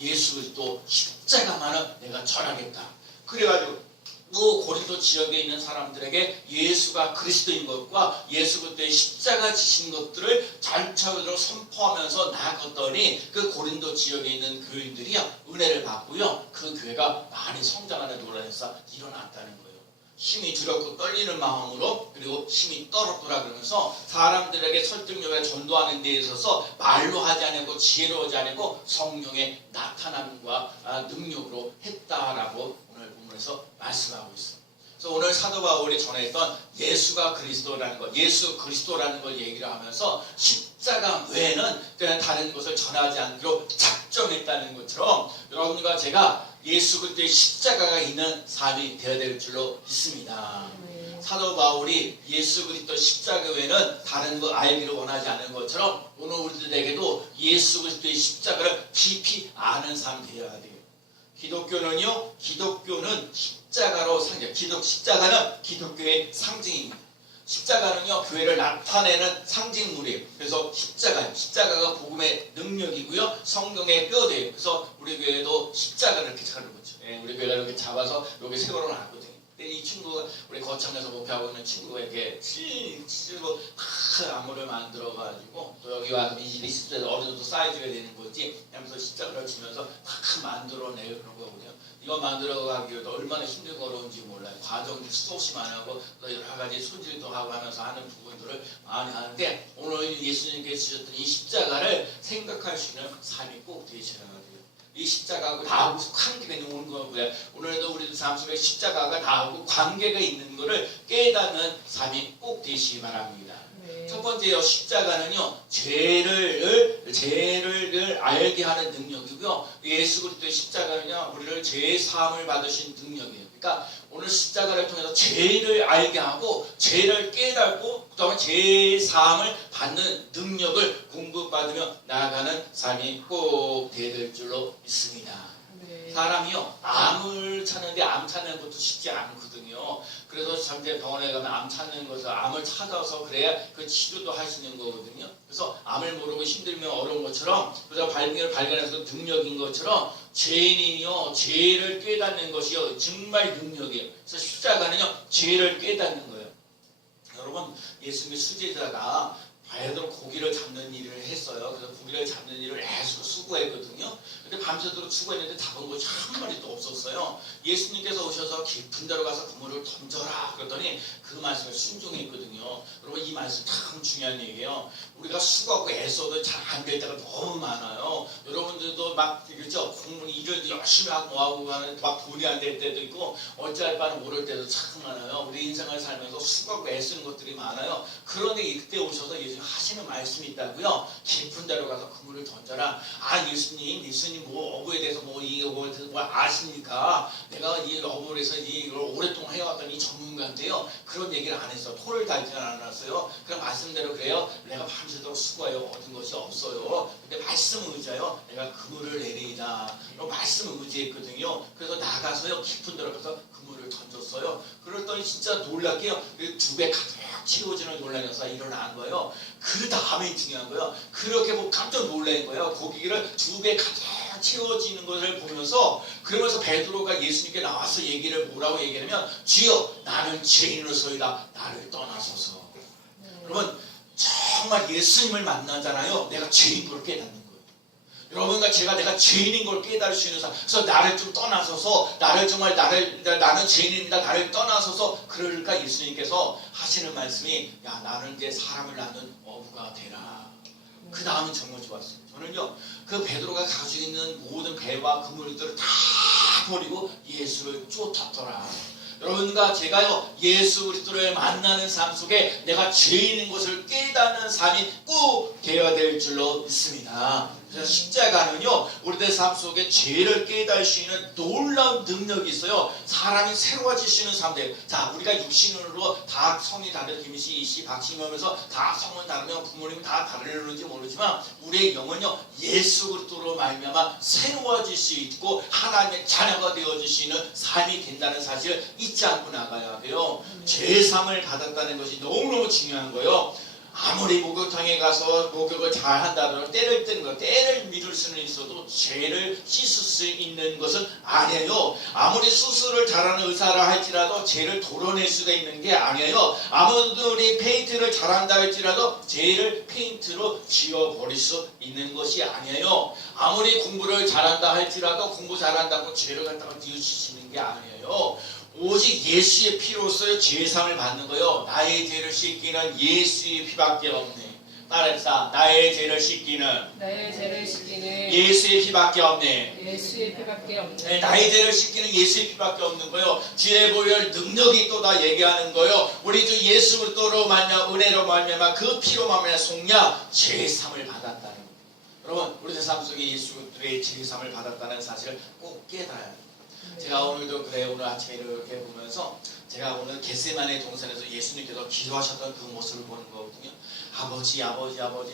예수 그리스도 십자가만은 내가 전하겠다. 그래가지고 고린도 지역에 있는 사람들에게 예수가 그리스도인 것과 예수 그리스도의 십자가 지신 것들을 전체적으로 선포하면서 나아갔더니 그 고린도 지역에 있는 교인들이 은혜를 받고요. 그 교회가 많이 성장하는 논란에서 일어났다는 거예요. 힘이 두렵고 떨리는 마음으로, 그리고 힘이 떨어뜨라 그러면서 사람들에게 설득력에 전도하는 데 있어서 말로 하지 않고 지혜로우지 않고 성령의 나타남과 능력으로 했다라고 오늘 본문에서 말씀하고 있습니다. 그래서 오늘 사도 바울이 전했던 예수가 그리스도라는 것, 예수 그리스도라는 걸 얘기를 하면서 십자가 외에는 다른 것을 전하지 않기로 작정했다는 것처럼 여러분과 제가 예수 그리스도의 십자가가 있는 삶이 되어야 될 줄로 믿습니다. 사도 바울이 예수 그리스도 십자가 외에는 다른 거 알기를 원하지 않는 것처럼 오늘 우리들에게도 예수 그리스도의 십자가를 깊이 아는 삶이 되어야 돼요. 기독교는 십자가로 십자가는 기독교의 상징입니다. 십자가는요, 교회를 나타내는 상징물이에요. 그래서 십자가가 복음의 능력이고요, 성경의 뼈대예요. 그래서 우리 교회도 십자가를 이렇게 잡는 거죠. 우리 교회가 이렇게 잡아서 여기 세월호 놨거든요. 근데 이 친구가, 우리 거창에서 목회하고 있는 친구가 이렇게 치고 안무를 만들어가지고 또 여기 와서 이 리스트에 어느 정도 사이즈가 되는 거지 하면서 십자가를 치면서 만들어내요. 그런 거거든요. 이거 만들어가기 위해서 얼마나 힘들고 어려운지 몰라요. 과정이 수없이 많고 또 여러 가지 손질도 하고 하면서 하는 부분들을 많이 하는데, 오늘 예수님께서 주셨던 이 십자가를 생각할 수 있는 삶이 꼭 되셔야 돼요. 이 십자가하고 나하고 관계가 있는 거고요. 오늘도 우리들 삶 속에 십자가가 나하고 관계가 있는 것을 깨닫는 삶이 꼭 되시기 바랍니다. 첫 번째요, 십자가는요, 죄를 알게 하는 능력이고요. 예수 그리스도의 십자가는요, 우리를 죄 사함을 받으신 능력이에요. 그러니까 오늘 십자가를 통해서 죄를 알게 하고 죄를 깨닫고 그다음에 죄 사함을 받는 능력을 공급받으며 나아가는 삶이 꼭 되어야 될 줄로 믿습니다. 사람이요, 암을 찾는데 암 찾는 것도 쉽지 않거든요. 그래서 잠재 병원에 가면 암 찾는 것을 암을 찾아서 그래야 그 치료도 할 수 있는 거거든요. 그래서 암을 모르고 힘들면 어려운 것처럼, 그래서 발견해서 능력인 것처럼 죄인이요, 죄를 깨닫는 것이요 정말 능력이에요. 그래서 십자가는요, 죄를 깨닫는 거예요. 여러분, 예수님의 수제자가 베드로 고기를 잡는 일을 했어요. 그래서 고기를 잡는 일을 애써 수고했거든요. 근데 밤새도록 수고했는데 잡은 것이 한 마리도 없었어요. 예수님께서 오셔서 깊은 데로 가서 그물을 던져라 그랬더니 그 말씀에 순종했거든요. 여러분, 이 말씀 참 중요한 얘기예요. 우리가 수고하고 애써도 잘 안 될 때가 너무 많아요. 여러분들도 막 그렇죠? 공부 일을 열심히 하고 뭐하고 하는데 막 돈이 안 될 때도 있고 어찌할 바는 모를 때도 참 많아요. 우리 인생을 살면서 수고하고 애쓰는 것들이 많아요. 그런데 이때 오셔서 예수님 하시는 말씀이 있다고요. 깊은 데로 가서 그물을 던져라. 아, 예수님 뭐 어부에 대해서 뭐 아십니까? 내가 이 어부에서 이걸 오랫동안 해왔던 이 전문가인데요. 그런 얘기를 안 했어. 토를 달지는 않았어요. 그냥 말씀대로 그래요. 내가 밤새도록 수고해요. 얻은 것이 없어요. 근데 말씀 의지하여 내가 그물을 내리이다. 말씀을 의지했거든요. 그래서 나가서요, 깊은 데로 가서 그물을 던졌어요. 그랬더니 진짜 놀랍게요, 두 배 가득 채워지는 놀란 역사가 일어난 거예요. 그 다음에 중요한 거예요. 그렇게 보고 깜짝 놀란 거예요. 고기를 두 배 가득 채워지는 것을 보면서, 그러면서 베드로가 예수님께 나와서 뭐라고 얘기하냐면, 주여, 나는 죄인으로서이다. 나를 떠나소서. 여러분, 정말 예수님을 만나잖아요. 내가 죄인 걸 깨닫는 거예요. 여러분과 제가 내가 죄인인 걸 깨달을 수 있는 사람, 그래서 나를 좀 떠나서서 나는 죄인입니다. 나를 떠나서서, 그러니까 예수님께서 하시는 말씀이, 야, 나는 이제 사람을 낳는 어부가 되라. 그 다음은 정말 좋았어요. 저는요, 그 베드로가 가지고 있는 모든 배와 그물들을 다 버리고 예수를 쫓았더라. 여러분과 제가요, 예수 그리스도를 만나는 삶 속에 내가 죄인인 것을 깨닫는 삶이 꼭 되어야 될 줄로 믿습니다. 그래서 십자가는요, 우리들 삶 속에 죄를 깨달을 수 있는 놀라운 능력이 있어요. 사람이 새로워지시는 삶들. 자, 우리가 육신으로 다 성이 다르죠. 김씨, 이씨, 박씨 하면서 다 성은 다르면 부모님은 다 다르는지 모르지만 우리의 영은요, 예수 그리스도로 말미암아 새로워질 수 있고 하나님의 자녀가 되어질 수 있는 삶이 된다는 사실을 잊지 않고 나가야 돼요. 죄 사함을 받았다는 것이 너무너무 중요한 거예요. 아무리 목욕탕에 가서 목욕을 잘 한다더라도 때를 뜨는 것, 때를 미룰 수는 있어도 죄를 씻을 수 있는 것은 아니에요. 아무리 수술을 잘하는 의사라 할지라도 죄를 도려낼 수가 있는 게 아니에요. 아무리 페인트를 잘한다 할지라도 죄를 페인트로 지워버릴 수 있는 것이 아니에요. 아무리 공부를 잘한다 할지라도 공부 잘한다고 죄를 갖다가 뉘우칠 수 있는 게 아니에요. 오직 예수의 피로써 죄상을 받는 거요. 나의 죄를 씻기는 예수의 피밖에 없네. 따라합시다. 나의 죄를 씻기는 예수의 피밖에 없네. 나의 죄를 씻기는 예수의 피밖에 없는 거요. 죄 보혈 능력이 또 다 얘기하는 거요. 우리 주 예수 그리스도로 말미암아 은혜로 말미암아 그 피로 말미암아 속냐 죄상을 받았다는 거예요. 여러분 우리의 삶 속에 예수 그리스도의 죄상을 받았다는 사실을 꼭 깨달아야 돼요. 제가 오늘도 그래 오늘 아침에 이렇게 보면서 제가 오늘 겟세마네 동산에서 예수님께서 기도하셨던 그 모습을 보는 거거든요. 아버지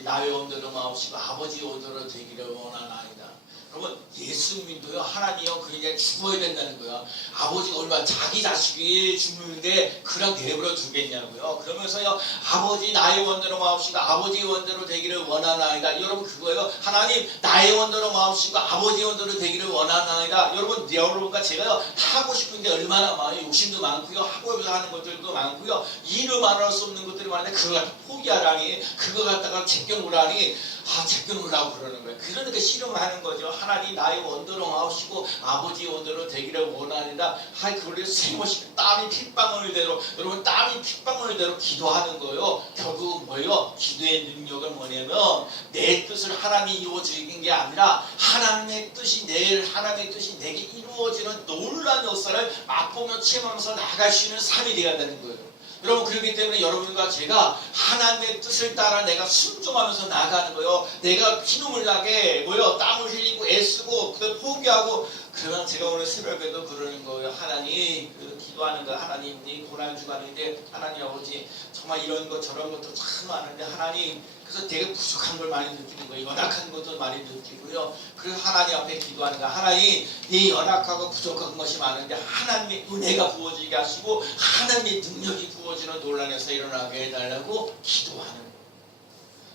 나의 온대로 마옵시고 아버지 온대로 되기를 원하나이다. 여러분 예수님도요 하나님이요 그냥 죽어야 된다는 거야. 아버지가 얼마나 자기 자식이 죽는데 그냥 내버려 두겠냐고요. 그러면서요 아버지 나의 원대로 마옵시고 아버지 원대로 되기를 원하나이다. 여러분 그거예요. 하나님 나의 원대로 마옵시고 아버지 원대로 되기를 원하나이다. 여러분과 제가요 하고 싶은 게 얼마나 많아요. 욕심도 많고요 하고 하는 것들도 많고요 이루 말할 수 없는 것들이 많은데 그걸 갖다 포기하라니 그거 갖다가 제껴놓으라니 제껴놓으라고 그러는 거예요. 그러니까 실험하는 거죠. 하나님 나의 원대로 마옵시고 아버지 원대로 되기를 원하니다. 그걸 세 번씩 땀이 핏방울을 대로 여러분 땀이 핏방울을 대로 기도하는 거예요. 결국 뭐예요? 기도의 능력은 뭐냐면 내 뜻을 하나님이 이루어지는 게 아니라 하나님의 뜻이 내게 이루어지는 놀라운 역사를 맛보며 체험하면서 나갈 수 있는 삶이 되어야 되는 거예요. 여러분 그렇기 때문에 여러분과 제가 하나님의 뜻을 따라 내가 순종하면서 나가는 거예요. 내가 피눈물 나게 땀을 흘리고 애쓰고 그걸 포기하고 그러면 제가 오늘 새벽에도 그러는 거예요. 하나님 기도하는 거 하나님 이 고난 주간인데 하나님 아버지 정말 이런 것 저런 것도 참 많은데 하나님 그래서 되게 부족한 걸 많이 느끼는 거예요. 연약한 것도 많이 느끼고요. 그래서 하나님 앞에 기도하는 거예요. 하나님 이 연약하고 부족한 것이 많은데 하나님의 은혜가 부어지게 하시고 하나님의 능력이 부어지는 논란에서 일어나게 해달라고 기도하는 거예요.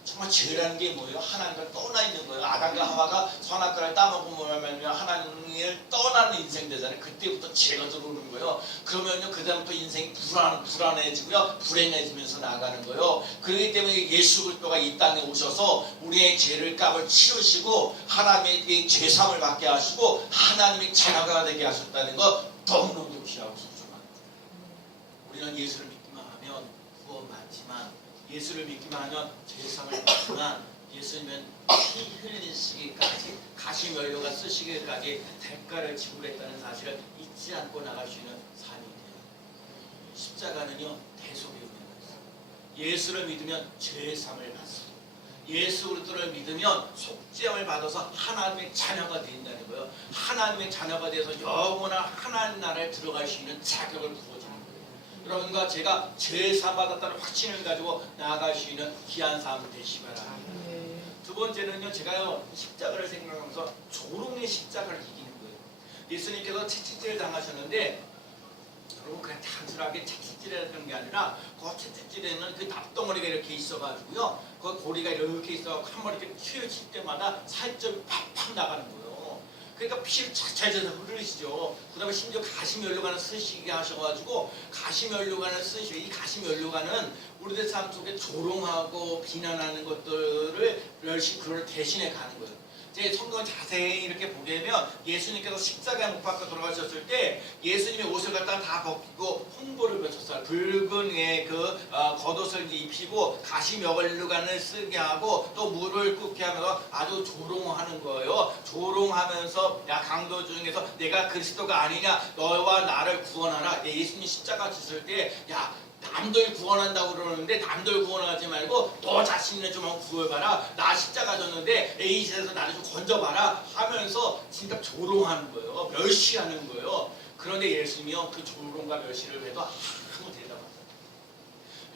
정말 죄라는 게 뭐예요? 하나님과 떠나 있는 거예요. 아담과 하와가 선악과를 따먹으면 하나님을 떠나는 인생 되잖아요. 그때부터 죄가 들어오는 거예요. 그러면요 그 다음부터 인생이 불안해지고요 불행해지면서 나가는 거예요. 그렇기 때문에 예수 그리스도가 이 땅에 오셔서 우리의 죄를 값을 치르시고 하나님의 죄상을 받게 하시고 하나님의 자녀가 되게 하셨다는 거 너무너무 귀하고 소중한 거예요. 우리는 예수를 믿기만 하면 구원받지만 예수를 믿기만 하면 죄상을 받지만 예수님은 피 흘리시기까지 가시면류가 쓰시기까지 대가를 지불했다는 사실을 잊지 않고 나갈 수 있는 삶이 돼요. 십자가는요 대속의 은혜가 있어요. 예수를 믿으면 죄상을 받습니다. 예수 그리스도를 믿으면 속죄함을 받아서 하나님의 자녀가 된다는 거예요. 하나님의 자녀가 돼서 영원한 하나님 나라에 들어갈 수 있는 자격을 부어줍니다. 여러분과 제가 죄사 받았다는 확신을 가지고 나아갈 수 있는 귀한 삶 되시기 바랍니다. 두 번째는요 제가요 십자가를 생각하면서 조롱의 십자가를 이기는 거예요. 예수님께서 채찍질을 당하셨는데 여러분 그냥 단순하게 채찍질이라는 게 아니라 그 채찍질에는 그 납덩어리가 이렇게 있어가지고요 그 고리가 이렇게 있어서 한 번 이렇게 휘어칠 때마다 살점이 팍팍 나가는 거예요. 그러니까 피를 차차차차 흐르시죠. 그 다음에 심지어 가시면류관을 쓰시게 하셔가지고 가시면류관을 쓰시고 이 가시면류관은 우리들 삶 속에 조롱하고 비난하는 것들을 그걸 대신해 가는 거예요. 제 성경을 자세히 이렇게 보게 되면 예수님께서 십자가에 못 박혀 돌아가셨을 때 예수님의 옷을 갖다가 다 벗기고 홍보를 외쳤어요. 붉은 겉옷을 입히고 가시면류관을 쓰게 하고 또 물을 끓게 하면서 아주 조롱하는 거예요. 조롱하면서 야 강도 중에서 내가 그리스도가 아니냐 너와 나를 구원하라. 예수님 십자가 졌을 때 야 남들 구원한다고 그러는데 남들 구원하지 말고 너 자신을 좀 구해봐라. 나 십자가 졌는데 이 시대에서 나를 좀 건져봐라 하면서 진짜 조롱하는 거예요. 멸시하는 거예요. 그런데 예수님이요 그 조롱과 멸시를 해도 아무 대답 안 해요.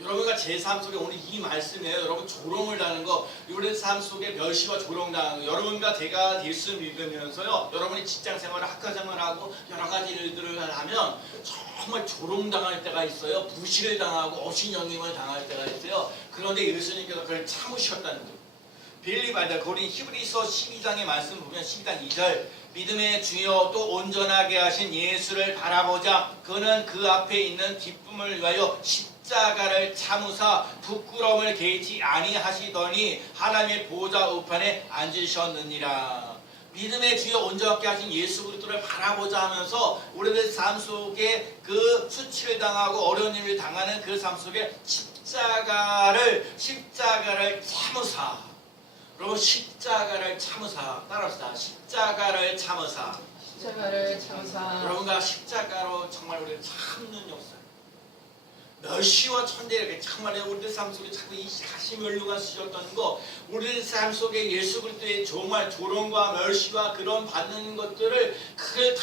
여러분과 제 삶 속에 오늘 이 말씀이에요. 여러분 조롱을 당하는 거, 우리 삶 속에 멸시와 조롱당하는 거, 여러분과 제가 예수를 믿으면서요, 여러분이 직장생활을 학교생활하고 여러 가지 일들을 하면 정말 조롱당할 때가 있어요. 무시를 당하고 어신영임을 당할 때가 있어요. 그런데 예수님께서 그걸 참으셨다는 거예요. 빌리바이다 고린 히브리서 12장의 말씀 보면 12장 2절, 믿음의 주여 또 온전하게 하신 예수를 바라보자. 그는 그 앞에 있는 기쁨을 위하여 십자가를 참으사 부끄러움을 개의치 아니하시더니 하나님의 보좌 우편에 앉으셨느니라. 믿음의 주여 온전하게 하신 예수 그리스도를 바라보자 하면서 우리들 삶 속에 그 수치를 당하고 어려운 일을 당하는 그 삶 속에 십자가를 참으사. 여러분, 십자가를 참으사. 따라합시다. 십자가를 참으사. 십자가를 참으사. 여러분과 십자가로 정말 우리를 참는 역사. 멸시와 천대에게 정말 우리들 삶 속에 자꾸 이 가시면류관 쓰셨던 거, 우리들 삶 속에 예수 그리스도의 정말 조롱과 멸시와 그런 받는 것들을 그걸 다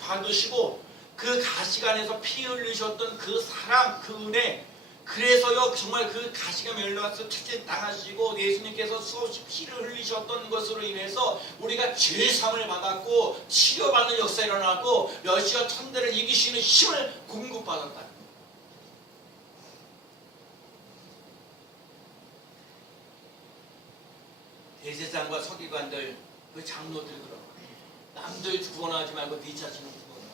받으시고 그 가시가 안에서 피 흘리셨던 그 사랑, 그 은혜, 그래서요 정말 그 가시가 멸려와서 퇴진 당하시고 예수님께서 수없이 피를 흘리셨던 것으로 인해서 우리가 죄상을 받았고 치료받는 역사가 일어나고 멸시와 천대를 이기시는 힘을 공급받았다. 대제사장과 서기관들, 그 장로들이 그러고 남들 구원하지 말고 네 자신을 구원하라.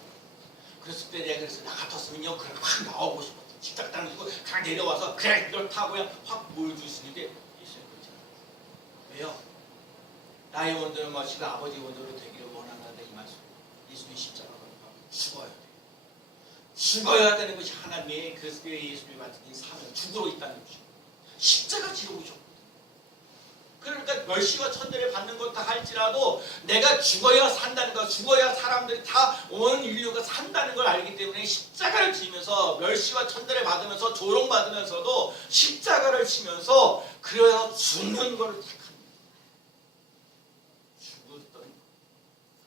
그랬을 때 내가 그래서 나 같았으면요 그냥 확 나오고 싶었어. 십자가 당기고 가 내려와서 그래 이렇다 그냥 확 보여줄 수 있는 게 예수님 그렇잖아요. 왜요? 나의 원대로 마시가 아버지 원대로 되기를 원한다는데 이 말씀. 예수님 십자가가 죽어야 돼. 죽어야 되는 것이 하나님의 그 예수님 같은 이 사명, 죽으러 있다는 것이고 십자가 지러 오셨고. 그러니까 멸시와 천대를 받는 것도 할지라도 내가 죽어야 산다는 것, 죽어야 사람들이 다 온 인류가 산다는 걸 알기 때문에 십자가를 지면서 멸시와 천대를 받으면서 조롱받으면서도 십자가를 지면서 그래서 죽는 것을 택합니다. 죽었던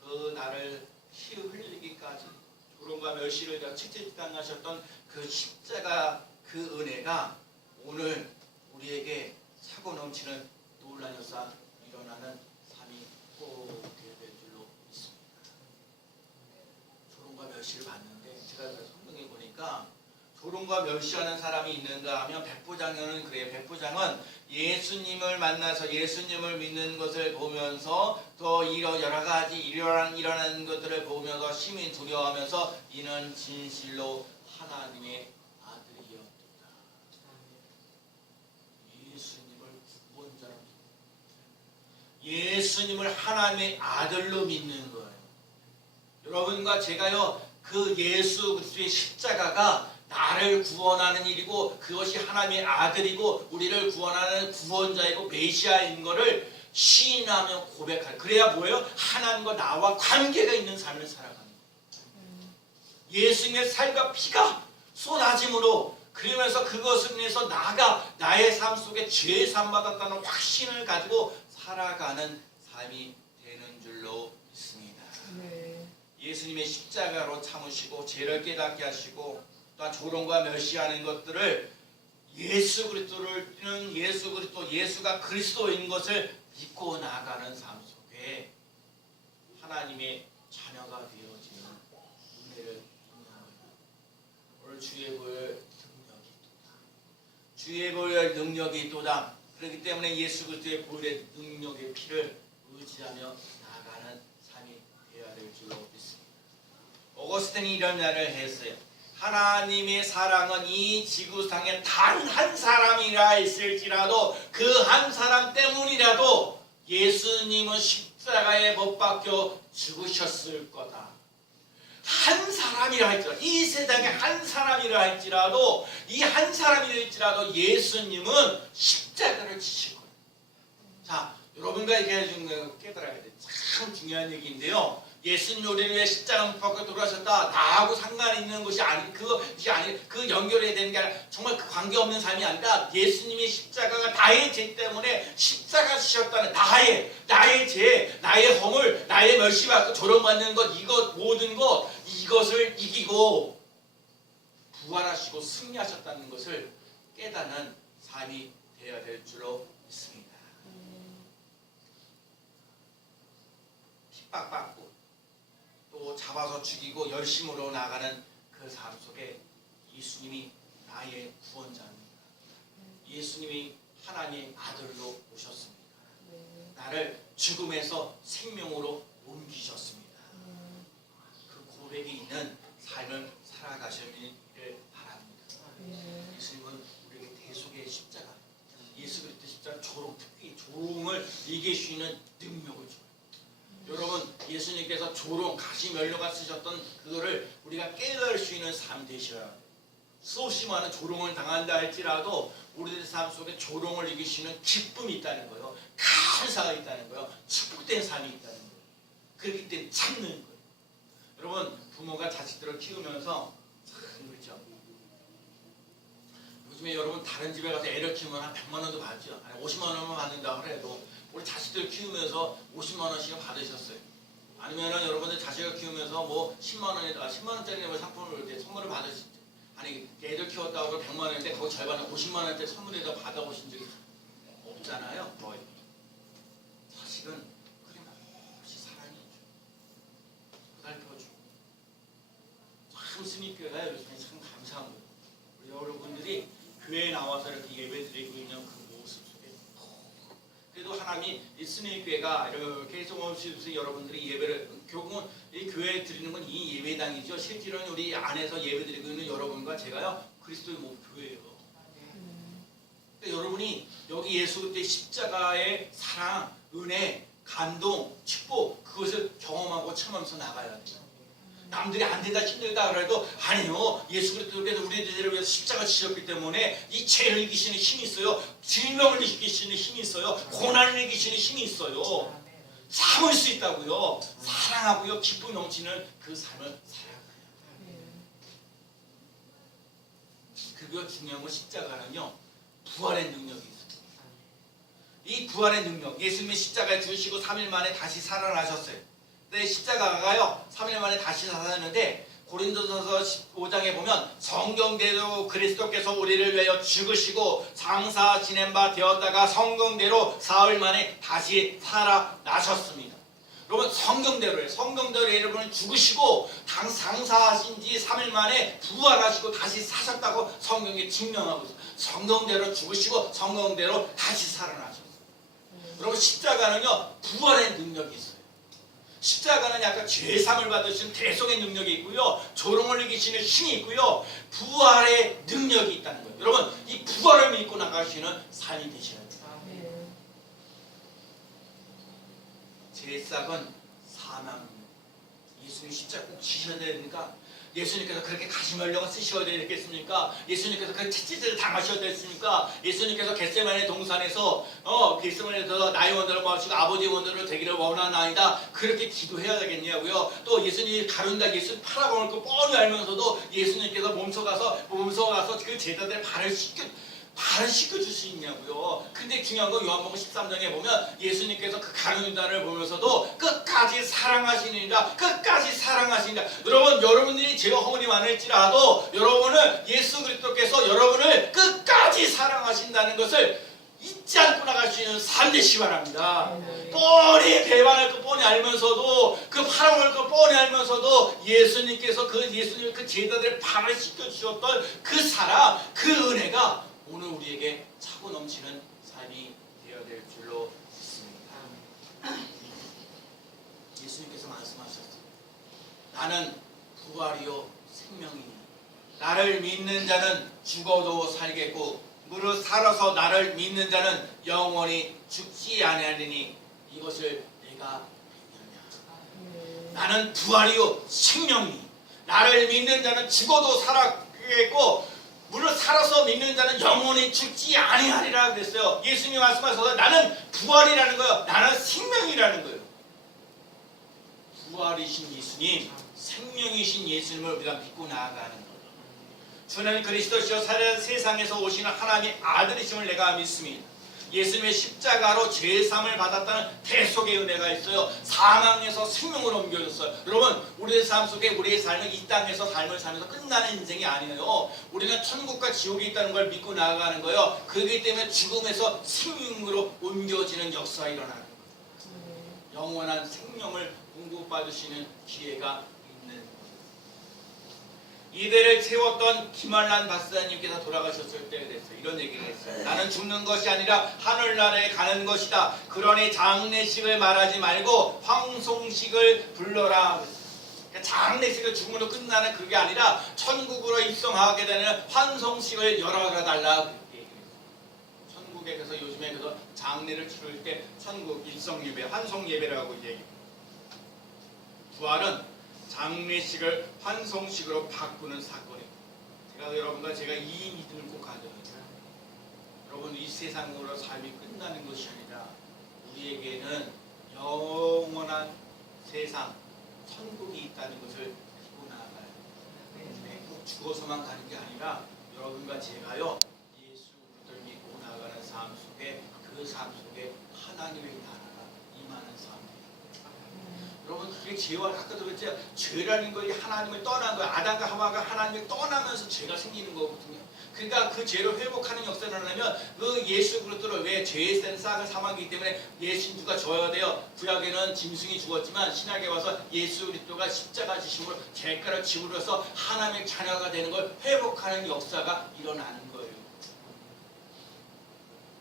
그 나를 피 흘리기까지 조롱과 멸시를 채찍당하셨던 그 십자가 그 은혜가 오늘 우리에게 차고 넘치는 놀란 역사 일어나는 삶이 꼭 될 줄로 믿습니다. 조롱과 멸시를 받는데 제가 성경에 보니까 조롱과 멸시하는 사람이 있는가 하면 백부장은 그래요. 백부장은 예수님을 만나서 예수님을 믿는 것을 보면서 또 여러 가지 일어나는 것들을 보면서 심히 두려워하면서 이는 진실로 하나님의 아들이었다. 예수님을 하나님의 아들로 믿는 거예요. 여러분과 제가요, 그 예수 그리스도의 십자가가 나를 구원하는 일이고 그것이 하나님의 아들이고 우리를 구원하는 구원자이고 메시아인 것을 시인하며 고백할. 그래야 뭐예요? 하나님과 나와 관계가 있는 삶을 살아가는 거예요. 예수님의 살과 피가 쏟아짐으로 그러면서 그것을 위해서 나가 나의 삶 속에 죄 사함받았다는 확신을 가지고 살아가는 삶이 되는 줄로 믿습니다. 네. 예수님의 십자가로 참으시고 죄를 깨닫게 하시고 또한 조롱과 멸시하는 것들을 예수 그리스도는 예수 그리스도 예수가 그리스도인 것을 믿고 나가는 삶 속에 하나님의 자녀가 되어지는 은혜를 오늘 주의 보혈 능력이 있도다. 주의 보혈 능력이 있도다. 그렇기 때문에 예수 그리스도의 보혈의 능력의 피를 의지하며 나아가는 삶이 되어야 될 줄로 믿습니다. 오거스틴이 이런 말을 했어요. 하나님의 사랑은 이 지구상에 단 한 사람이라 있을지라도 그 한 사람 때문이라도 예수님은 십자가에 못 박혀 죽으셨을 거다. 한 사람이라 할지라도 이 세상에 한 사람이라 할지라도 이 한 사람이랄지라도 예수님은 십자가를 지실 거예요. 자, 여러분과 얘기해 주는 거 깨달아야 돼. 참 중요한 얘기인데요. 예수님 우리를 위해 십자가 못 박고 돌아가셨다. 나하고 상관이 있는 것이 아니 그것이 아니 그 연결해야 되는 게 아니라 정말 그 관계 없는 삶이 아니라 예수님의 십자가가 나의 죄 때문에 십자가 지셨다는 나의 죄, 나의 허물, 나의 멸시받고 조롱받는 것 이것 모든 것 이것을 이기고 부활하시고 승리하셨다는 것을 깨닫는 삶이 되어야 될 줄로 믿습니다. 핍박받고 또 잡아서 죽이고 열심으로 나가는 그 삶 속에 예수님이 나의 구원자입니다. 예수님이 하나님의 아들로 오셨습니다. 나를 죽음에서 생명으로 옮기셨습니다. 그 고백이 있는 삶을 살아가시기를 바랍니다. 예수님은 우리에게 대속의 십자가, 예수 그리스도의 십자가 조롱, 특히 조롱을 이길 수 있는 능력을 줘요. 여러분, 예수님께서 조롱, 가시 면류관 쓰셨던 그거를 우리가 깨달을 수 있는 삶 되셔야 합니다. 수없이 많은 조롱을 당한다 할지라도 우리들의 삶 속에 조롱을 이기시는 기쁨이 있다는 거예요. 감사가 있다는 거예요. 축복된 삶이 있다는 거예요. 그렇기 때문에 참는 거예요. 여러분, 부모가 자식들을 키우면서 참 그렇죠. 요즘에 여러분 다른 집에 가서 애를 키우면 한 100만 원도 받죠. 아니 50만 원만 받는다고 해도 우리 자식들 키우면서 50만 원씩 받으셨어요. 아니면은 여러분들 자식을 키우면서 뭐 10만 원짜리 상품을 이렇게 선물을 받으시죠. 아니 애들 키웠다고 100만 원인데 거기 절반은 50만 원짜리 선물에다 받아보신 적이 없잖아요. 거의. 자식은 끊임없이 사랑해주고 보살펴주고 참 스님교회가 요즘에 참 감사한 거예요. 우리 여러분들이 교회에 나와서 이렇게 예배드리고 있는 그 모습 속에 그래도 하나님이 이 스님교회가 이렇게 조금씩 여러분들이 예배를 결국은 이 교회에 드리는 건 이 예배당이죠. 실제로는 우리 안에서 예배드리고 있는 여러분과 제가요 그리스도의 교회예요. 그러니까 여러분이 여기 예수 그리스도의 십자가의 사랑, 은혜, 감동, 축복 그것을 경험하고 참으면서 나가야 돼요. 남들이 안 된다 힘들다 그래도 아니요 예수 그리스도께서 우리들을 위해서 십자가 지셨기 때문에 이 죄를 이기시는 힘이 있어요. 질병을 이기시는 힘이 있어요. 고난을 이기시는 힘이 있어요. 참을 수 있다고요. 사랑하고요 기쁨이 넘치는 그 삶을 살아야 돼요. 그리고 중요한 건 십자가는요 부활의 능력이 있어요. 이 부활의 능력 예수님이 십자가에 죽으시고 3일 만에 다시 살아나셨어요. 근데 십자가가요 3일 만에 다시 살아났는데 고린도전서 15장에 보면 성경대로 그리스도께서 우리를 위하여 죽으시고 장사 지낸 바 되었다가 성경대로 사흘 만에 다시 살아나셨습니다. 여러분 성경대로예요. 성경대로 여러분은 죽으시고 장사하신 지 3일 만에 부활하시고 다시 사셨다고 성경에 증명하고 있어요. 성경대로 죽으시고 성경대로 다시 살아나셨어요. 여러분 십자가는요 부활의 능력이 있어요. 십자가는 약간 죄삼을 받으시는 대속의 능력이 있고요. 조롱을 이기시는 힘이 있고요. 부활의 능력이 있다는 거예요. 여러분 이 부활을 믿고 나가시는 삶이 되셔야 돼요. 제싹은 사망입니다. 예수님 십자가 꼭 지셔야 되니까 예수님께서 그렇게 가시면류관 쓰셔야 되겠습니까? 예수님께서 그 채찍질을 당하셔야 되겠습니까? 예수님께서 겟세마네 동산에서 겟세마네에서 나의 원대로 모시고 아버지의 원대로 되기를 원하나이다 그렇게 기도해야 되겠냐고요. 또 예수님이 가룟다 예수님 팔아먹을 거 뻔히 알면서도 예수님께서 몸서가서 그 제자들의 발을 씻겨줄 수 있냐고요. 근데 중요한 건 요한복음 13장에 보면 예수님께서 그 가룟유다를 보면서도 끝까지 사랑하시니라. 끝까지 사랑하시니라. 여러분들이 제가 허물이 많을지라도 여러분은 예수 그리스도께서 여러분을 끝까지 사랑하신다는 것을 잊지 않고 나갈 수 있는 삶 되시기 바랍니다. 뻔히 배반할 것 뻔히 알면서도 그 팔아먹을 것 뻔히 알면서도 예수님께서 예수님 그 제자들의 발을 씻겨주셨던 그 사랑 그 은혜가 오늘 우리에게 차고 넘치는 삶이 되어야 될 줄로 믿습니다. 예수님께서 말씀하셨어요. 나는 부활이요 생명이니 나를 믿는 자는 죽어도 살겠고 무릇 살아서 나를 믿는 자는 영원히 죽지 아니하리니 이것을 내가 믿느냐. 나는 부활이요 생명이니 나를 믿는 자는 죽어도 살겠고 무릇 살아서 믿는 자는 영원히 죽지 아니하리라 그랬어요. 예수님이 말씀하셔서 나는 부활이라는 거예요. 나는 생명이라는 거예요. 부활이신 예수님, 생명이신 예수님을 우리가 믿고 나아가는 거예요. 주는 그리스도시요 세상에서 오시는 하나님의 아들이심을 내가 믿습니다. 예수님의 십자가로 죄사함을 받았다는 대속의 은혜가 있어요. 사망에서 생명으로 옮겨졌어요. 여러분, 우리의 삶 속에 우리의 삶은 이 땅에서 삶을 살면서 끝나는 인생이 아니에요. 우리는 천국과 지옥이 있다는 걸 믿고 나아가는 거예요. 그렇기 때문에 죽음에서 생명으로 옮겨지는 역사가 일어나는 거예요. 영원한 생명을 공급받으시는 기회가 있는 거예요. 이대를 채웠던 김한란 박사님께서 돌아가셨을 때 그랬어요. 이런 얘기를 했어요. 나는 죽는 것이 아니라 하늘나라에 가는 것이다. 그러니 장례식을 말하지 말고 황송식을 불러라. 그러니까 장례식을 죽음으로 끝나는 그게 아니라 천국으로 입성하게 되는 환송식을 열어달라. 천국에 가서 요즘에 그래서 장례를 치를 때 천국 일성예배, 환송예배라고 얘기해요. 부활은 장례식을 환송식으로 바꾸는 사건이에요. 여러분과 제가 이 믿음을 꼭 가져야 돼요. 여러분, 이 세상으로 삶이 끝나는 것이 아니라 우리에게는 영원한 세상, 천국이 있다는 것을 믿고 나아가요. 꼭 죽어서만 가는 게 아니라 여러분과 제가요, 예수 그리스도를 믿고 나아가는 삶 속에 그 삶 속에 하나님의 나라가 임하는 삶이에요. 여러분, 그게 죄와 아까도 그랬죠. 죄라는 것이 하나님을 떠난 거예요. 아담과 하와가 하나님을 떠나면서 죄가 생기는 거거든요. 그러니까 그 죄를 회복하는 역사를 하려면 그 예수 그리스도를 왜 죄의 센 싹을 삼았기 때문에 예수 누가 져야 돼요. 구약에는 짐승이 죽었지만 신약에 와서 예수 그리스도가 십자가 지심으로 죄가를 지우려서 하나님의 자녀가 되는 걸 회복하는 역사가 일어나는 거예요.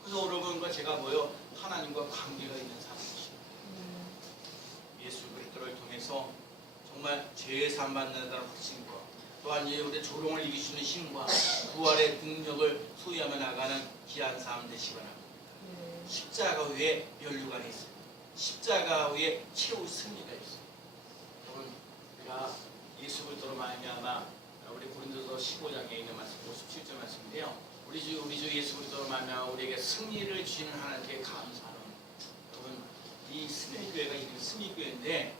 그래서 여러분과 제가 뭐요? 하나님과 관계가 있는 사람이죠. 예수 그리스도를 통해서 정말 죄의 산 받는다는 확신과 또한 우리 조롱을 이길 수 있는 힘과 부활의 능력을 소유하며 나가는 귀한 삶 되시기 바랍니다. 십자가 위에 면류관이 있어요. 십자가 위에 최후 승리가 있어요. 여러분, 우리가 예수 그리스도로 말미암아 우리 고린도서 15장에 있는 말씀 57절 말씀인데요. 우리 주 예수 그리스도로 말미암아 우리에게 승리를 주시는 하나님께 감사하는, 여러분, 이 승리교회가 이런 승리교회인데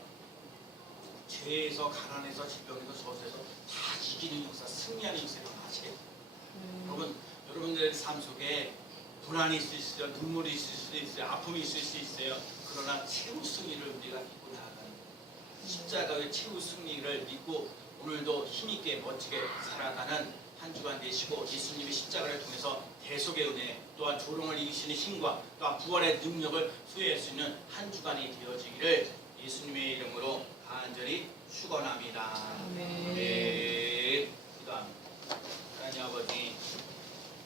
죄에서 가난에서 질병에서 저주에서 다 이기는 역사, 승리하는 역사를 아시겠죠? 여러분들의 삶 속에 고난이 있을 수 있어요, 눈물이 있을 수도 있어요, 아픔이 있을 수 있어요. 그러나 최후 승리를 우리가 믿고 나아가는 십자가의 최후 승리를 믿고 오늘도 힘있게 멋지게 살아가는 한 주간 되시고 예수님의 십자가를 통해서 대속의 은혜 또한 조롱을 이기시는 힘과 또한 부활의 능력을 소유할 수 있는 한 주간이 되어지기를 예수님의 이름으로 간절히 축원합니다. 아멘.